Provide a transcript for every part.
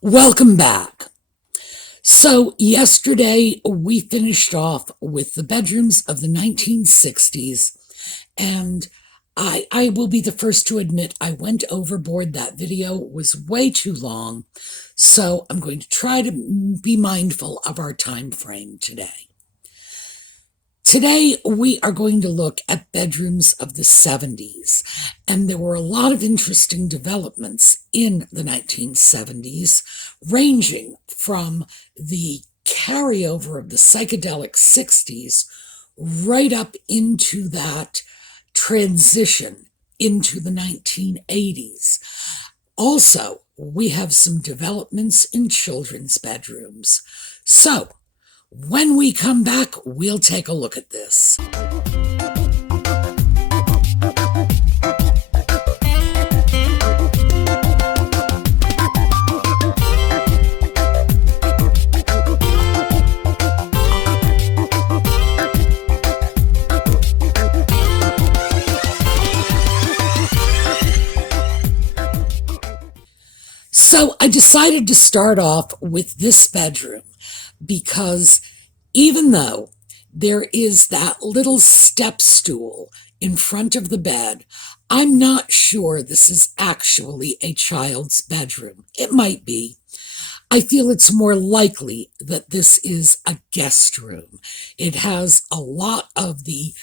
Welcome back. So, yesterday we finished off with the bedrooms of the 1960s, and I will be the first to admit I went overboard. That video was way too long, so I'm going to try to be mindful of our time frame today. Today, we are going to look at bedrooms of the 70s, and there were a lot of interesting developments in the 1970s, ranging from the carryover of the psychedelic 60s right up into that transition into the 1980s. Also, we have some developments in children's bedrooms. So, when we come back, we'll take a look at this. So I decided to start off with this bedroom because even though there is that little step stool in front of the bed, I'm not sure this is actually a child's bedroom. It might be. I feel it's more likely that this is a guest room. It has a lot of the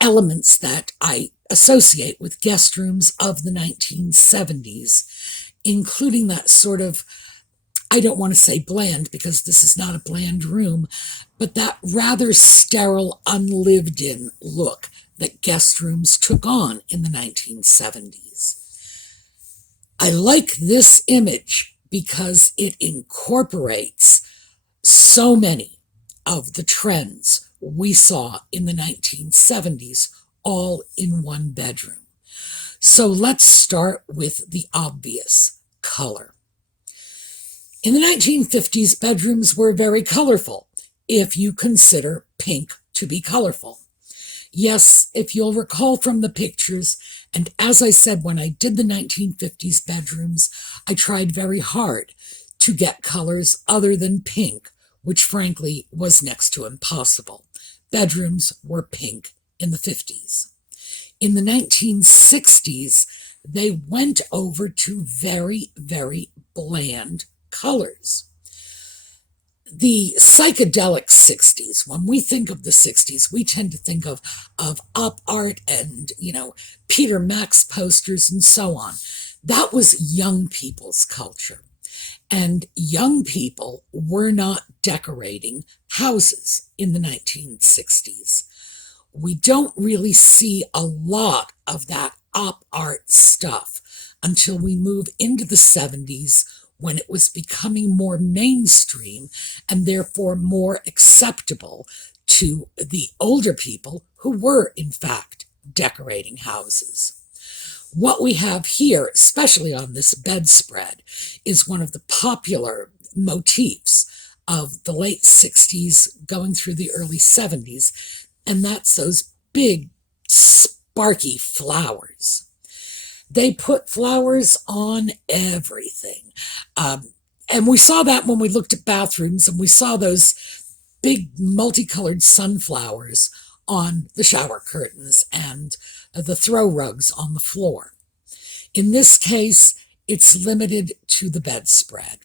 elements that I associate with guest rooms of the 1970s, including that sort of, I don't want to say bland because this is not a bland room, but that rather sterile, unlived-in look that guest rooms took on in the 1970s. I like this image because it incorporates so many of the trends we saw in the 1970s all in one bedroom. So let's start with the obvious: color. In the 1950s, bedrooms were very colorful, if you consider pink to be colorful. Yes, if you'll recall from the pictures, and as I said when I did the 1950s bedrooms, I tried very hard to get colors other than pink, which frankly was next to impossible. Bedrooms were pink in the 50s. In the 1960s, they went over to very, very bland colors. The psychedelic 60s, when we think of the 60s, we tend to think of op art and, Peter Max posters and so on. That was young people's culture. And young people were not decorating houses in the 1960s. We don't really see a lot of that op art stuff until we move into the 70s, when it was becoming more mainstream and therefore more acceptable to the older people who were, in fact, decorating houses. What we have here, especially on this bedspread, is one of the popular motifs of the late 60s going through the early 70s, and that's those big, sparky flowers. They put flowers on everything. And we saw that when we looked at bathrooms, and we saw those big multicolored sunflowers on the shower curtains and the throw rugs on the floor. In this case, it's limited to the bedspread.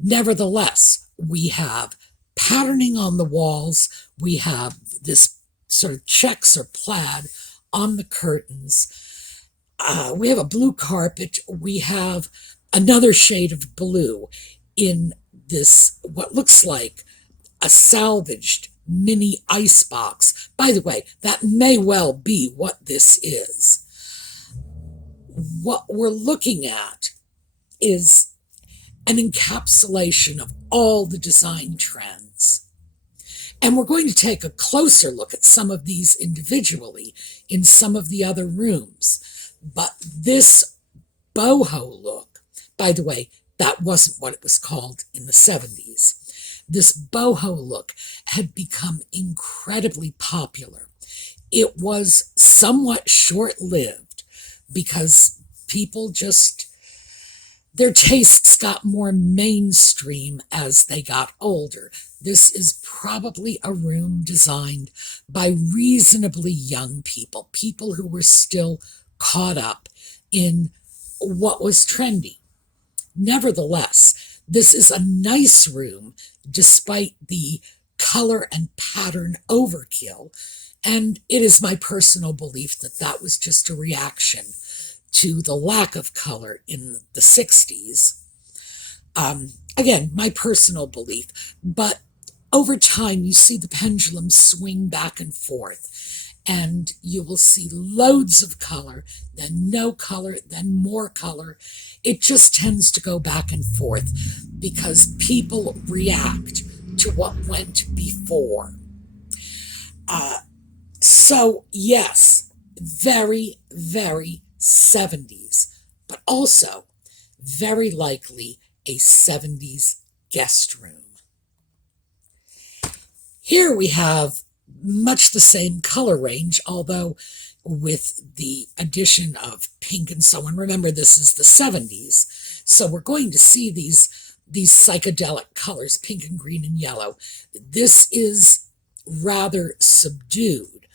Nevertheless, we have patterning on the walls. We have this sort of checks or plaid on the curtains. We have a blue carpet. We have another shade of blue in this, what looks like a salvaged mini icebox. By the way, that may well be what this is. What we're looking at is an encapsulation of all the design trends. And we're going to take a closer look at some of these individually in some of the other rooms. But this boho look, by the way, that wasn't what it was called in the 70s. This boho look had become incredibly popular. It was somewhat short-lived because people just, Their tastes got more mainstream as they got older. This is probably a room designed by reasonably young people, people who were still caught up in what was trendy. Nevertheless, this is a nice room despite the color and pattern overkill, and it is my personal belief that that was just a reaction to the lack of color in the 60s. Again, my personal belief, but over time you see the pendulum swing back and forth, and you will see loads of color, then no color, then more color. It just tends to go back and forth because people react to what went before. So yes, very, very 70s, but also very likely a 70s guest room. Here we have much the same color range, although with the addition of pink and so on. Remember, this is the 70s, so we're going to see these psychedelic colors, pink and green and yellow. This is rather subdued.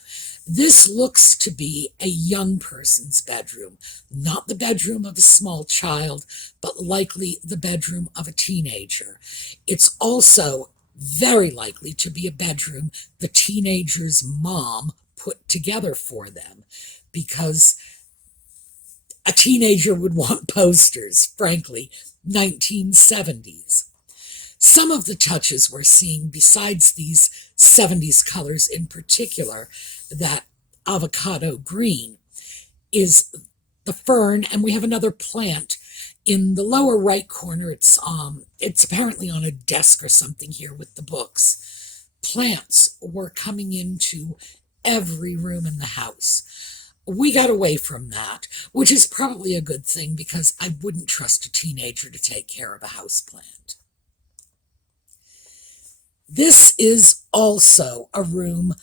This looks to be a young person's bedroom, not the bedroom of a small child, but likely the bedroom of a teenager. It's also very likely to be a bedroom the teenager's mom put together for them, because a teenager would want posters, frankly, 1970s. Some of the touches we're seeing, besides these 70s colors in particular, that avocado green, is the fern, and we have another plant in the lower right corner. It's apparently on a desk or something here with the books. Plants were coming into every room in the house. We got away from that, which is probably a good thing because I wouldn't trust a teenager to take care of a houseplant. This is also a room,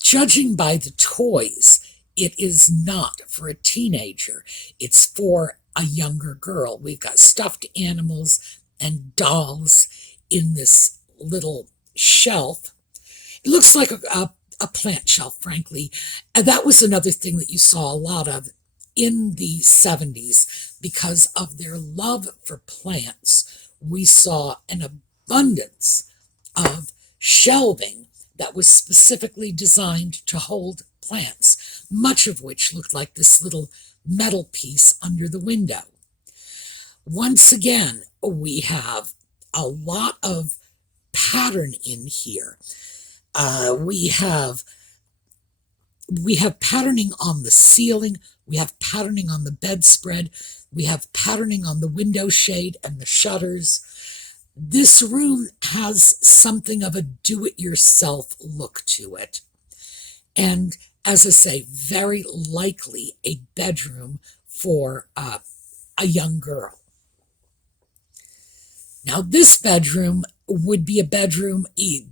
judging by the toys, it is not for a teenager. It's for a younger girl. We've got stuffed animals and dolls in this little shelf. It looks like a plant shelf, frankly. And that was another thing that you saw a lot of in the 70s because of their love for plants. We saw an abundance of shelving that was specifically designed to hold plants, much of which looked like this little metal piece under the window. Once again, we have a lot of pattern in here. We have patterning on the ceiling, we have patterning on the bedspread, we have patterning on the window shade and the shutters. This room has something of a do-it-yourself look to it. And as I say, very likely a bedroom for a young girl. Now, this bedroom would be a bedroom,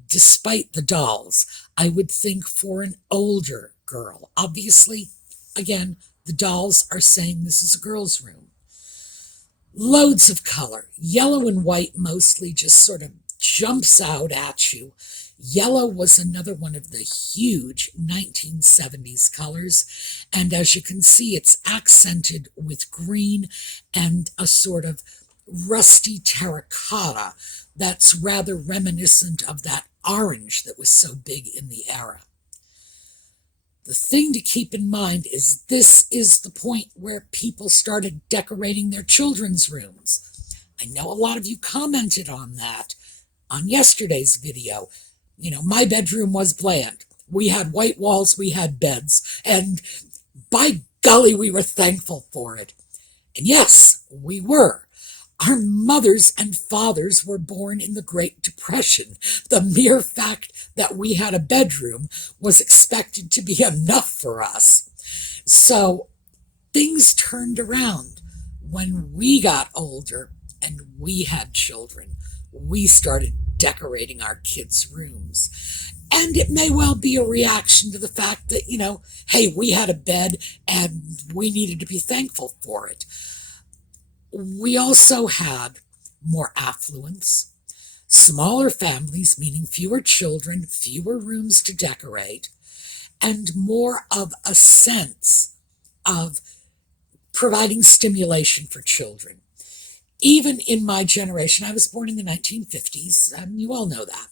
despite the dolls, I would think for an older girl. Obviously, again, the dolls are saying this is a girl's room. Loads of color. Yellow and white mostly just sort of jumps out at you. Yellow was another one of the huge 1970s colors, and as you can see, it's accented with green and a sort of rusty terracotta that's rather reminiscent of that orange that was so big in the era. The thing to keep in mind is this is the point where people started decorating their children's rooms. I know a lot of you commented on that on yesterday's video. You know, my bedroom was bland. We had white walls, we had beds, and by golly, we were thankful for it. And yes, we were. Our mothers and fathers were born in the Great Depression. The mere fact that we had a bedroom was expected to be enough for us. So things turned around when we got older and we had children. We started decorating our kids' rooms. And it may well be a reaction to the fact that, you know, hey, we had a bed and we needed to be thankful for it. We also had more affluence, smaller families, meaning fewer children, fewer rooms to decorate, and more of a sense of providing stimulation for children. Even in my generation, I was born in the 1950s, you all know that.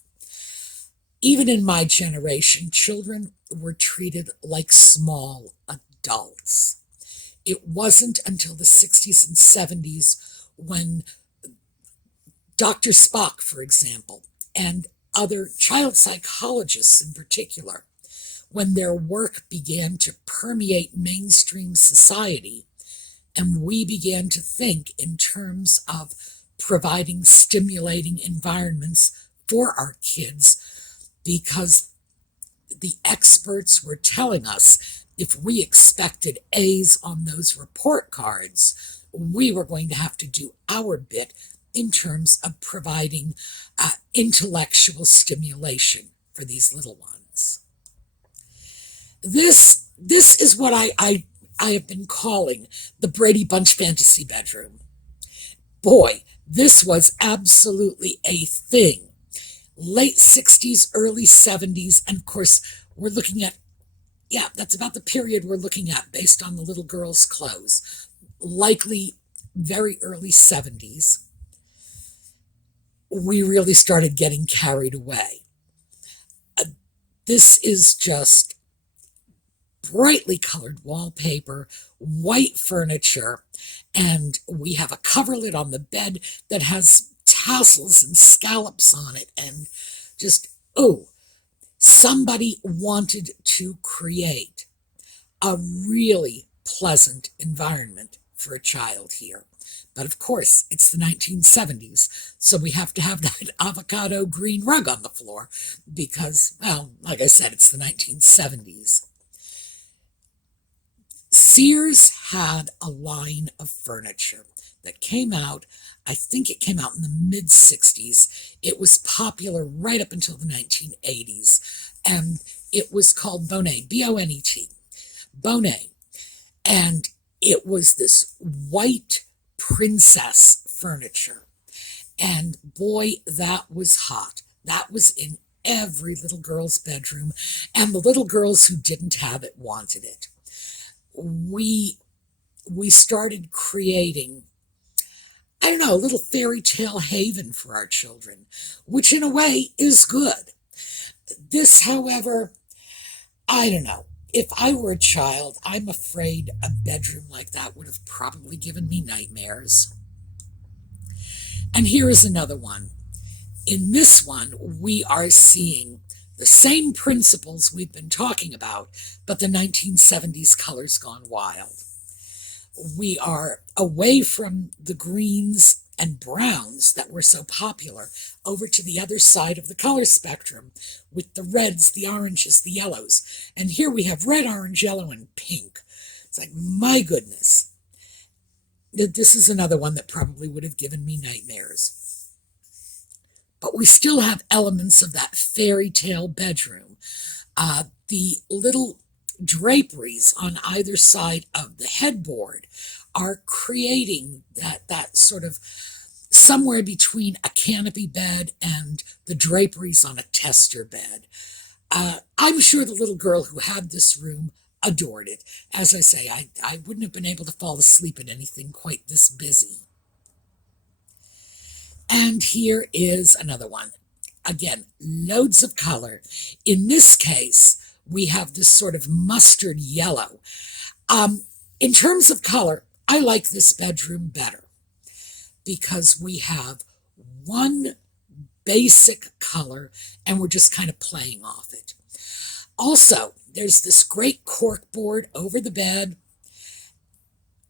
Even in my generation, children were treated like small adults. It wasn't until the 60s and 70s when Dr. Spock, for example, and other child psychologists in particular, when their work began to permeate mainstream society, and we began to think in terms of providing stimulating environments for our kids, because the experts were telling us if we expected A's on those report cards, we were going to have to do our bit in terms of providing intellectual stimulation for these little ones. This is what I have been calling the Brady Bunch fantasy bedroom. Boy, this was absolutely a thing. Late 60s, early 70s, and of course, we're looking at, that's about the period we're looking at based on the little girl's clothes. Likely very early 70s. We really started getting carried away. This is just brightly colored wallpaper, white furniture, and we have a coverlet on the bed that has tassels and scallops on it, and just, somebody wanted to create a really pleasant environment for a child here. But of course, it's the 1970s, so we have to have that avocado green rug on the floor because, well, like I said, it's the 1970s. Sears had a line of furniture that came out, I think it came out in the mid-60s. It was popular right up until the 1980s, and it was called Bonnet, B-O-N-E-T, Bonnet. And it was this white princess furniture. And boy, that was hot. That was in every little girl's bedroom, and the little girls who didn't have it wanted it. We started creating, I don't know, a little fairy tale haven for our children, which in a way is good. This, however, I don't know. If I were a child, I'm afraid a bedroom like that would have probably given me nightmares. And here is another one. In this one, we are seeing the same principles we've been talking about, but the 1970s colors gone wild. We are away from the greens and browns that were so popular over to the other side of the color spectrum with the reds, the oranges, the yellows. And here we have red, orange, yellow, and pink. It's like, my goodness. This is another one that probably would have given me nightmares. But we still have elements of that fairy tale bedroom. The little draperies on either side of the headboard are creating that sort of somewhere between a canopy bed and the draperies on a tester bed. I'm sure the little girl who had this room adored it. As I say, I wouldn't have been able to fall asleep at anything quite this busy. And here is another one. Again, loads of color. In this case, we have this sort of mustard yellow. In terms of color, I like this bedroom better because we have one basic color and we're just kind of playing off it. Also, there's this great cork board over the bed.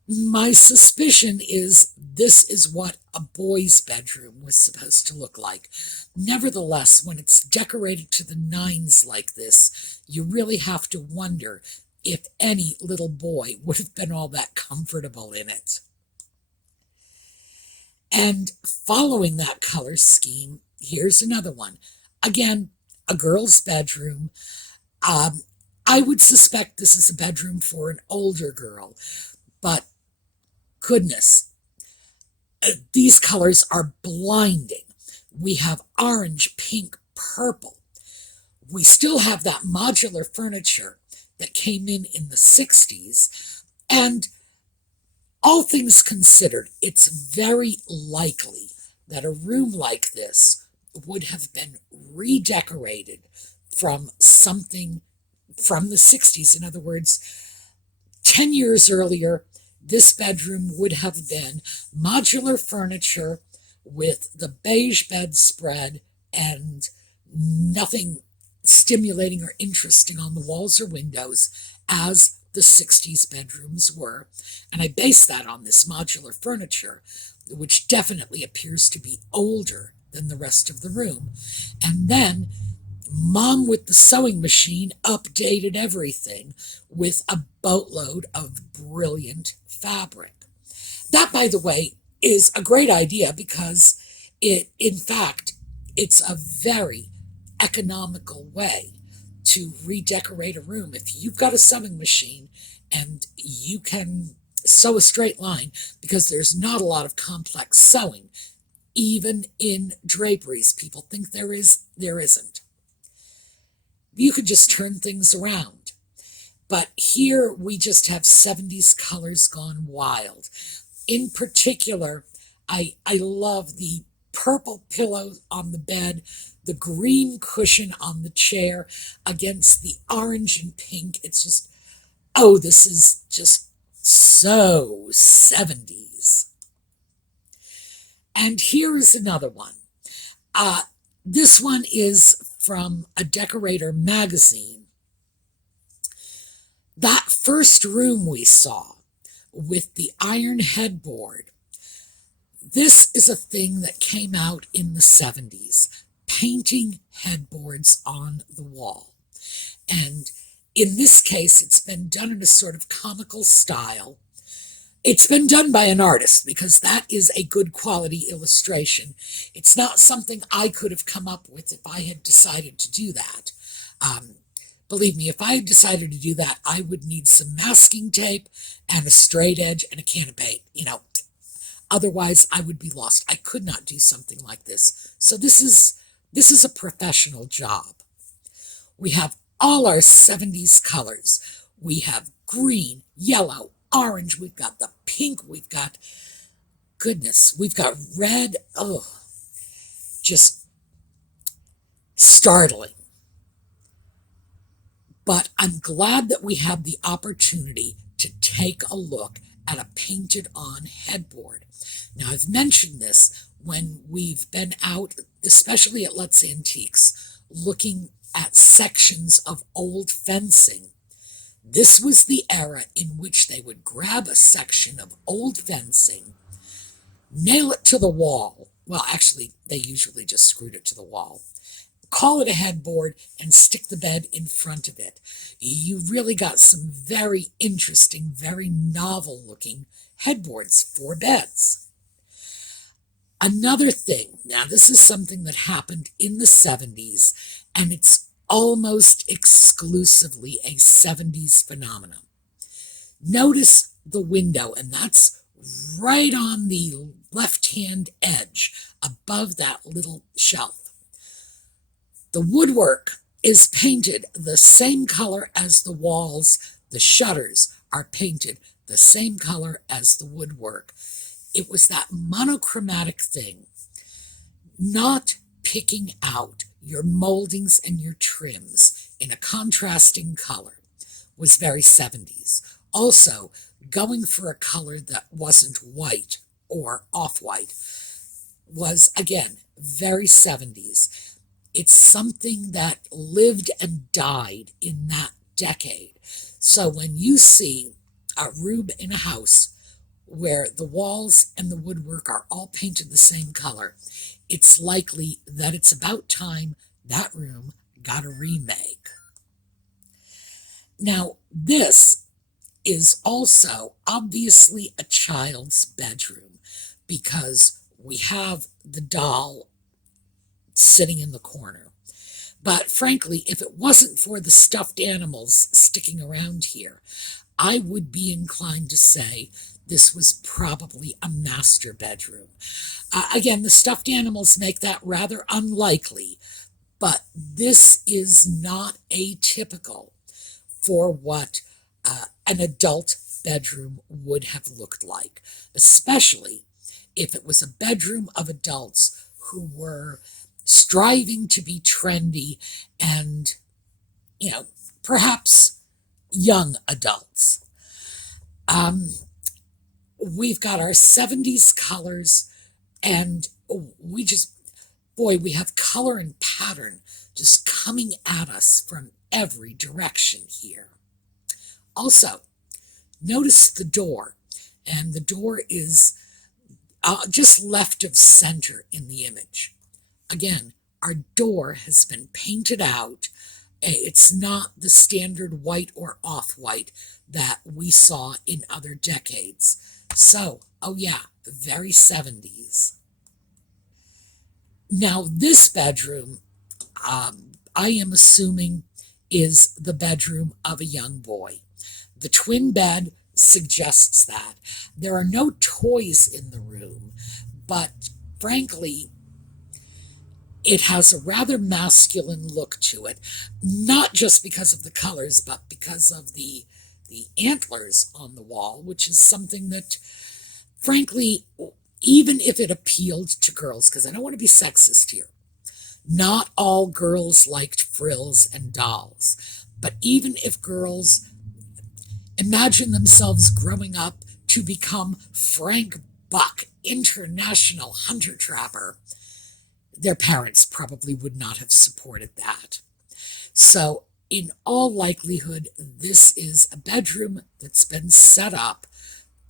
My suspicion is this is what a boy's bedroom was supposed to look like. Nevertheless, when it's decorated to the nines like this, you really have to wonder if any little boy would have been all that comfortable in it. And following that color scheme, here's another one. Again, a girl's bedroom. I would suspect this is a bedroom for an older girl, but goodness, These colors are blinding. We have orange, pink, purple. We still have that modular furniture that came in the 60s. And all things considered, it's very likely that a room like this would have been redecorated from something from the 60s. In other words, 10 years earlier, this bedroom would have been modular furniture with the beige bedspread and nothing stimulating or interesting on the walls or windows, as the 60s bedrooms were. And I base that on this modular furniture, which definitely appears to be older than the rest of the room. And then Mom with the sewing machine updated everything with a boatload of brilliant fabric. That, by the way, is a great idea because in fact, it's a very economical way to redecorate a room. If you've got a sewing machine and you can sew a straight line, because there's not a lot of complex sewing, even in draperies. People think there is, there isn't. You could just turn things around. But here we just have 70s colors gone wild. In particular, I love the purple pillow on the bed, the green cushion on the chair against the orange and pink. It's just, oh, this is just so 70s. And here is another one. This one is from a Decorator magazine. That first room we saw with the iron headboard, this is a thing that came out in the 70s, painting headboards on the wall. And in this case, it's been done in a sort of comical style. It's been done by an artist, because that is a good quality illustration. It's not something I could have come up with if I had decided to do that. Believe me, if I had decided to do that, I would need some masking tape and a straight edge and a can of paint, Otherwise, I would be lost. I could not do something like this. So this is a professional job. We have all our 70s colors. We have green, yellow, orange. We've got the pink. We've got, goodness, we've got red. Oh, just startling. But I'm glad that we have the opportunity to take a look at a painted on headboard. Now, I've mentioned this when we've been out, especially at Let's Antiques, looking at sections of old fencing. This was the era in which they would grab a section of old fencing, nail it to the wall. Well, actually, they usually just screwed it to the wall. Call it a headboard and stick the bed in front of it. You really got some very interesting, very novel-looking headboards for beds. Another thing, now this is something that happened in the 70s, and it's almost exclusively a 70s phenomenon. Notice the window, and that's right on the left-hand edge above that little shelf. The woodwork is painted the same color as the walls. The shutters are painted the same color as the woodwork. It was that monochromatic thing, not picking out your moldings and your trims in a contrasting color, was very 70s. Also, going for a color that wasn't white or off-white was, again, very 70s. It's something that lived and died in that decade. So when you see a room in a house where the walls and the woodwork are all painted the same color, it's likely that it's about time that room got a remake. Now, this is also obviously a child's bedroom, because we have the doll sitting in the corner. But frankly, if it wasn't for the stuffed animals sticking around here, I would be inclined to say this was probably a master bedroom. Again, the stuffed animals make that rather unlikely, but this is not atypical for what an adult bedroom would have looked like, especially if it was a bedroom of adults who were striving to be trendy and, perhaps young adults. We've got our 70s colors, and we have color and pattern just coming at us from every direction here. Also, notice the door, and the door is just left of center in the image. Again, our door has been painted out. It's not the standard white or off-white that we saw in other decades. So, very 70s. Now, this bedroom, I am assuming, is the bedroom of a young boy. The twin bed suggests that. There are no toys in the room, but frankly, it has a rather masculine look to it, not just because of the colors, but because of the antlers on the wall, which is something that, frankly, even if it appealed to girls, because I don't want to be sexist here, not all girls liked frills and dolls, but even if girls imagine themselves growing up to become Frank Buck, international hunter-trapper, their parents probably would not have supported that. So, in all likelihood, this is a bedroom that's been set up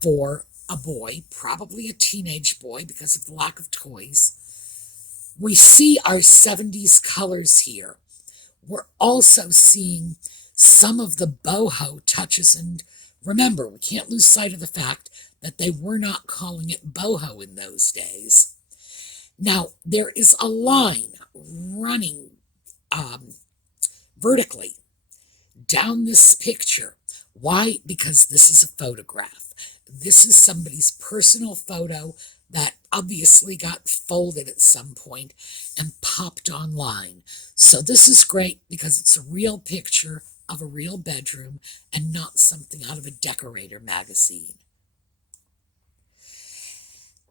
for a boy, probably a teenage boy because of the lack of toys. We see our 70s colors here. We're also seeing some of the boho touches, and remember, we can't lose sight of the fact that they were not calling it boho in those days. Now, there is a line running vertically down this picture. Why? Because this is a photograph. This is somebody's personal photo that obviously got folded at some point and popped online. So this is great because it's a real picture of a real bedroom and not something out of a decorator magazine.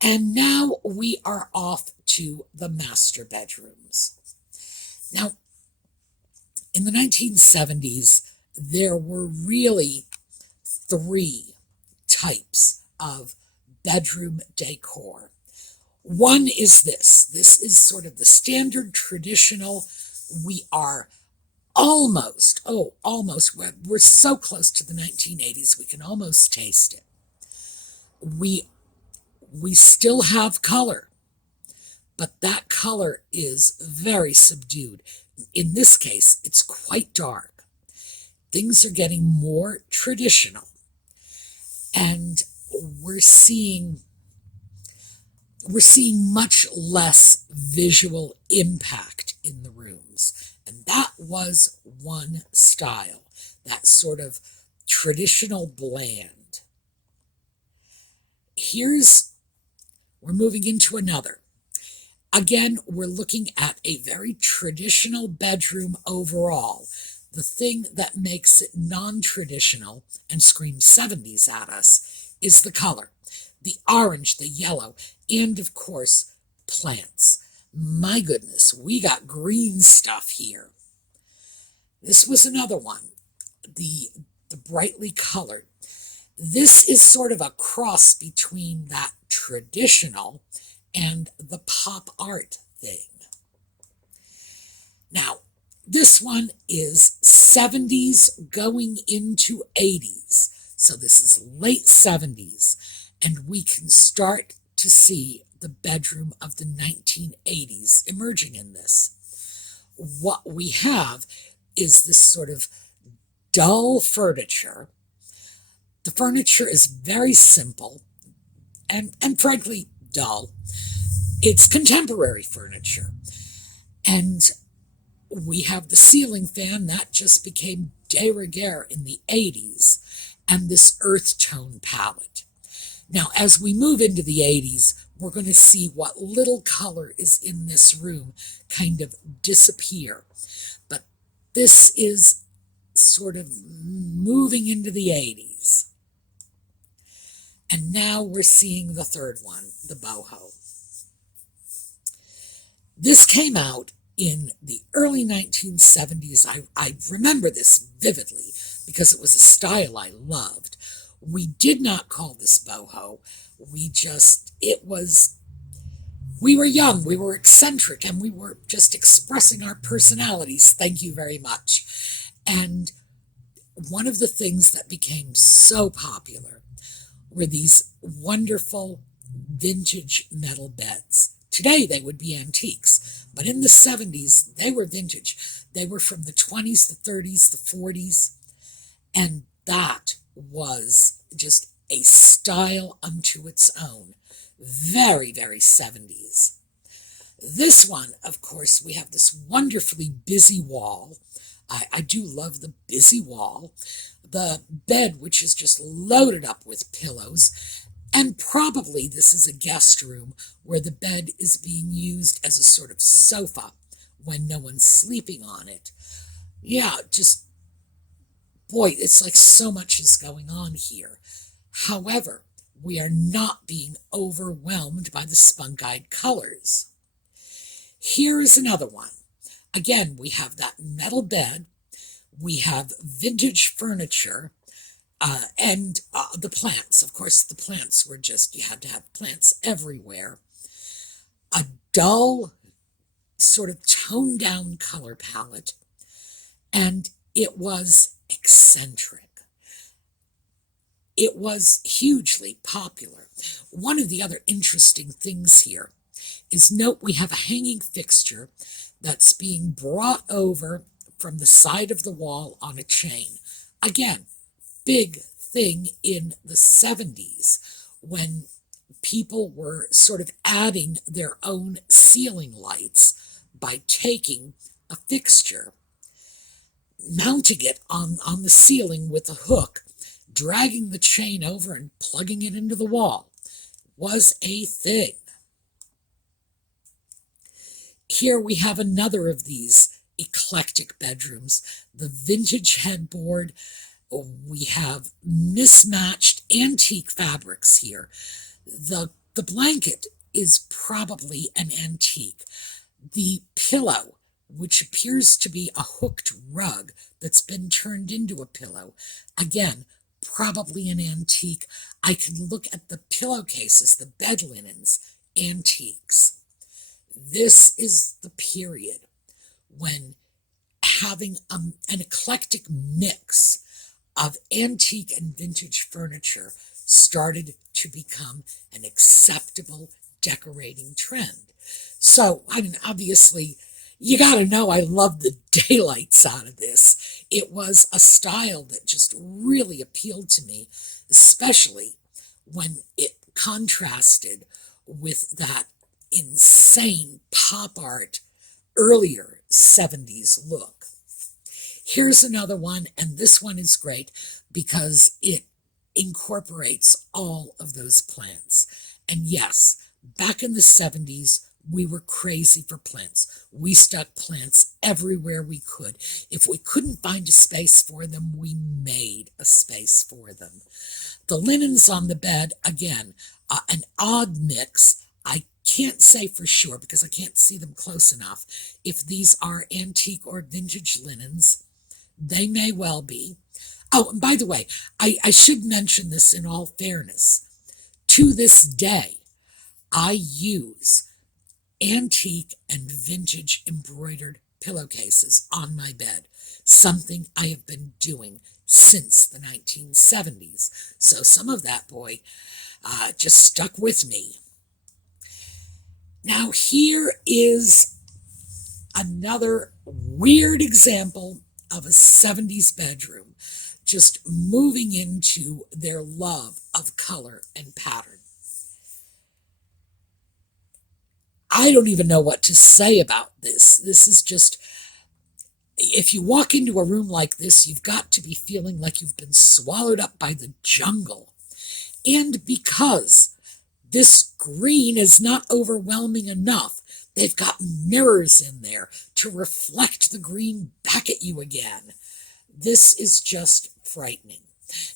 And now we are off to the master bedrooms. Now, in the 1970s, there were really 3 types of bedroom decor. One is this. This is sort of the standard traditional. We are almost, we're so close to the 1980s, we can almost taste it. We still have color, but that color is very subdued. In this case, it's quite dark. Things are getting more traditional, and we're seeing much less visual impact in the rooms. And that was one style, that sort of traditional bland. We're moving into another. Again, we're looking at a very traditional bedroom overall. The thing that makes it non-traditional and screams 70s at us is the color. The orange, the yellow, and of course, plants. My goodness, we got green stuff here. This was another one, the brightly colored. This is sort of a cross between that traditional and the pop art thing. Now, this one is 70s going into 80s. So this is late 70s, and we can start to see the bedroom of the 1980s emerging in this. What we have is this sort of dull furniture. The furniture is very simple and frankly dull. It's contemporary furniture. And we have the ceiling fan that just became de rigueur in the 80s, and this earth tone palette. Now, as we move into the 80s, we're going to see what little color is in this room kind of disappear. But this is sort of moving into the 80s. And now we're seeing the third one, the boho. This came out in the early 1970s. I remember this vividly because it was a style I loved. We did not call this boho. We were young, we were eccentric, and we were just expressing our personalities. Thank you very much. And one of the things that became so popular were these wonderful vintage metal beds. Today they would be antiques, but in the 70s they were vintage. They were from the 20s, the 30s, the 40s, and that was just a style unto its own. Very, very 70s. This one, of course, we have this wonderfully busy wall. I do love the busy wall. The bed, which is just loaded up with pillows. And probably this is a guest room where the bed is being used as a sort of sofa when no one's sleeping on it. Yeah, just, boy, it's like so much is going on here. However, we are not being overwhelmed by the spunk-eyed colors. Here is another one. Again, we have that metal bed, we have vintage furniture, and the plants. Of course, the plants were just, you had to have plants everywhere. A dull, sort of toned-down color palette, and it was eccentric. It was hugely popular. One of the other interesting things here is, note we have a hanging fixture that's being brought over from the side of the wall on a chain. Again, big thing in the 70s when people were sort of adding their own ceiling lights by taking a fixture, mounting it on the ceiling with a hook, dragging the chain over and plugging it into the wall was a thing. Here we have another of these eclectic bedrooms. The vintage headboard. We have mismatched antique fabrics here. The blanket is probably an antique. The pillow, which appears to be a hooked rug that's been turned into a pillow, again, probably an antique. I can look at the pillowcases, the bed linens, antiques. This is the period when having an eclectic mix of antique and vintage furniture started to become an acceptable decorating trend. So, I mean, obviously, you gotta know I love the daylights out of this. It was a style that just really appealed to me, especially when it contrasted with that insane pop art earlier 70s look. Here's another one, and this one is great because it incorporates all of those plants. And yes, back in the 70s, we were crazy for plants. We stuck plants everywhere we could. If we couldn't find a space for them, we made a space for them. The linens on the bed, again, an odd mix. I can't say for sure because I can't see them close enough if these are antique or vintage linens. They may well be. Oh, and by the way, I should mention this in all fairness. To this day, I use antique and vintage embroidered pillowcases on my bed, something I have been doing since the 1970s. So some of that, boy, just stuck with me. Now here is another weird example of a 70s bedroom, just moving into their love of color and pattern. I don't even know what to say about this. This is just, if you walk into a room like this, you've got to be feeling like you've been swallowed up by the jungle. And because this green is not overwhelming enough, they've got mirrors in there to reflect the green back at you again. This is just frightening.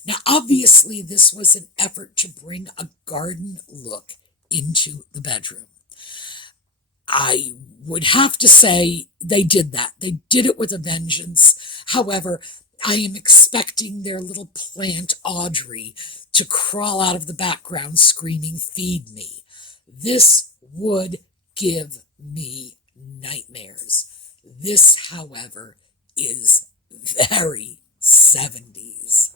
Now, obviously, this was an effort to bring a garden look into the bedroom. I would have to say they did that. They did it with a vengeance. However, I am expecting their little plant Audie to crawl out of the background screaming, "Feed me." This would give me nightmares. This, however, is very 70s.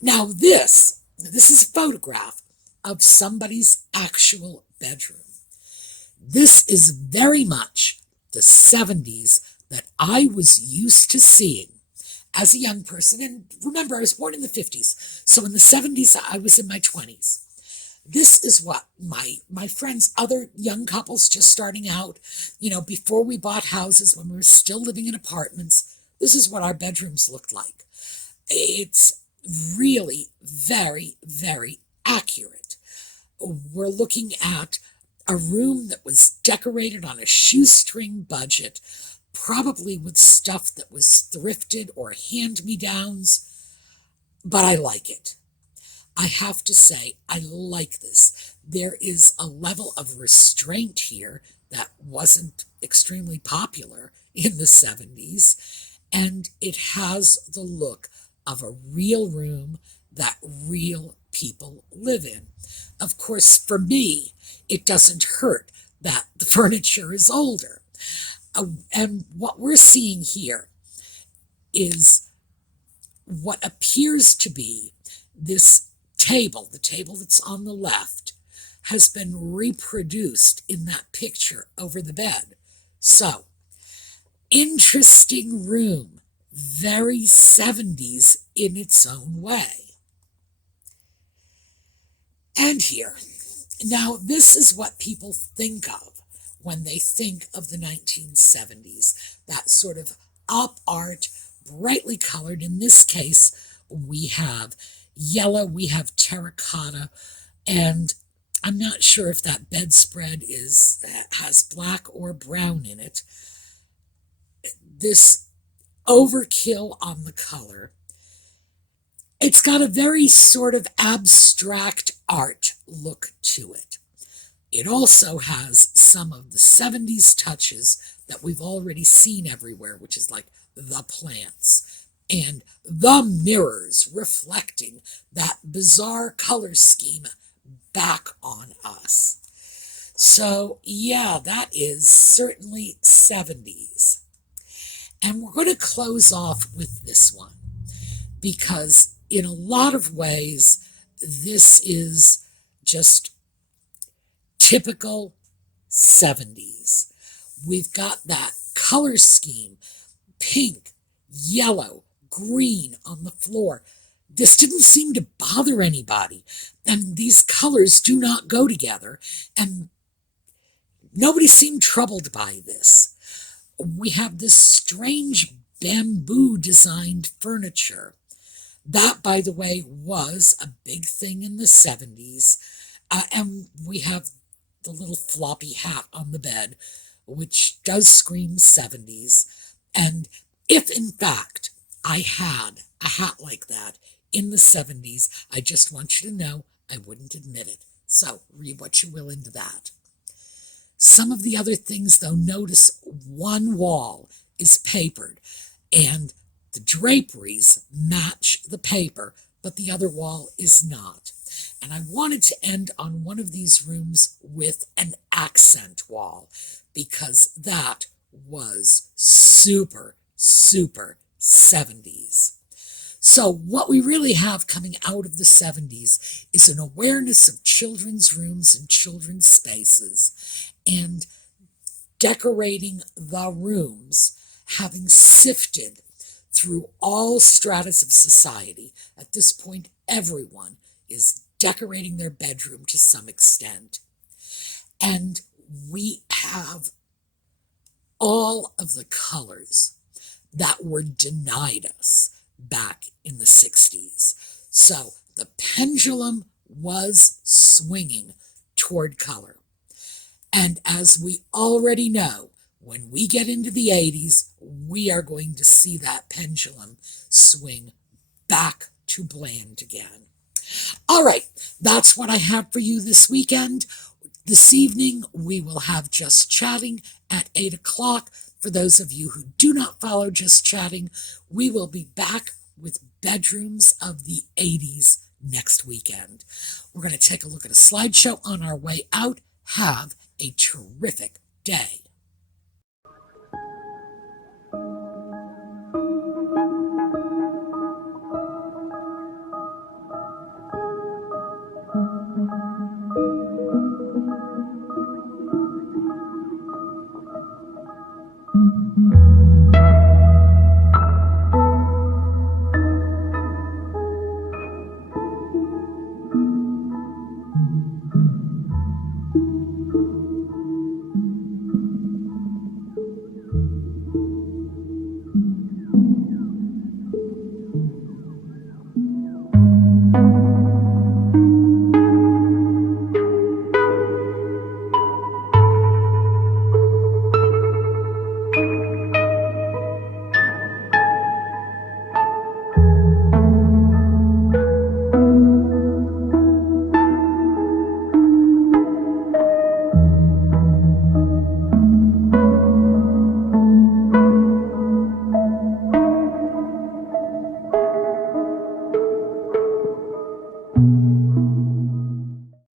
Now this is a photograph of somebody's actual bedroom. This is very much the 70s that I was used to seeing as a young person. And remember, I was born in the 50s. So in the 70s, I was in my 20s. This is what my friends, other young couples just starting out, before we bought houses, when we were still living in apartments, this is what our bedrooms looked like. It's really very, very accurate. We're looking at a room that was decorated on a shoestring budget, probably with stuff that was thrifted or hand-me-downs, but I like it. I have to say, I like this. There is a level of restraint here that wasn't extremely popular in the 70s, and it has the look of a real room that real people live in. Of course, for me, it doesn't hurt that the furniture is older. And what we're seeing here is what appears to be this table, the table that's on the left, has been reproduced in that picture over the bed. So, interesting room, very 70s in its own way. And here, now this is what people think of when they think of the 1970s, that sort of op art, brightly colored. In this case, we have yellow, we have terracotta, and I'm not sure if that bedspread has black or brown in it. This overkill on the color. It's got a very sort of abstract art look to it. It also has some of the 70s touches that we've already seen everywhere, which is like the plants and the mirrors reflecting that bizarre color scheme back on us. So yeah, that is certainly 70s. And we're going to close off with this one, because in a lot of ways, this is just typical 70s. We've got that color scheme, pink, yellow, green on the floor. This didn't seem to bother anybody. And these colors do not go together. And nobody seemed troubled by this. We have this strange bamboo designed furniture. That, by the way, was a big thing in the 70s. And we have the little floppy hat on the bed, which does scream 70s. And if, in fact, I had a hat like that in the 70s, I just want you to know I wouldn't admit it. So read what you will into that. Some of the other things, though, notice one wall is papered, and the draperies match the paper, but the other wall is not. And I wanted to end on one of these rooms with an accent wall, because that was super, super 70s. So what we really have coming out of the 70s is an awareness of children's rooms and children's spaces, and decorating the rooms, having sifted through all stratas of society. At this point, everyone is decorating their bedroom to some extent. And we have all of the colors that were denied us back in the 60s. So The pendulum was swinging toward color. And as we already know, when we get into the 80s, we are going to see that pendulum swing back to bland again. All right, that's what I have for you this weekend. This evening, we will have Just Chatting at 8 o'clock. For those of you who do not follow Just Chatting, we will be back with Bedrooms of the 80s next weekend. We're going to take a look at a slideshow on our way out. Have a terrific day.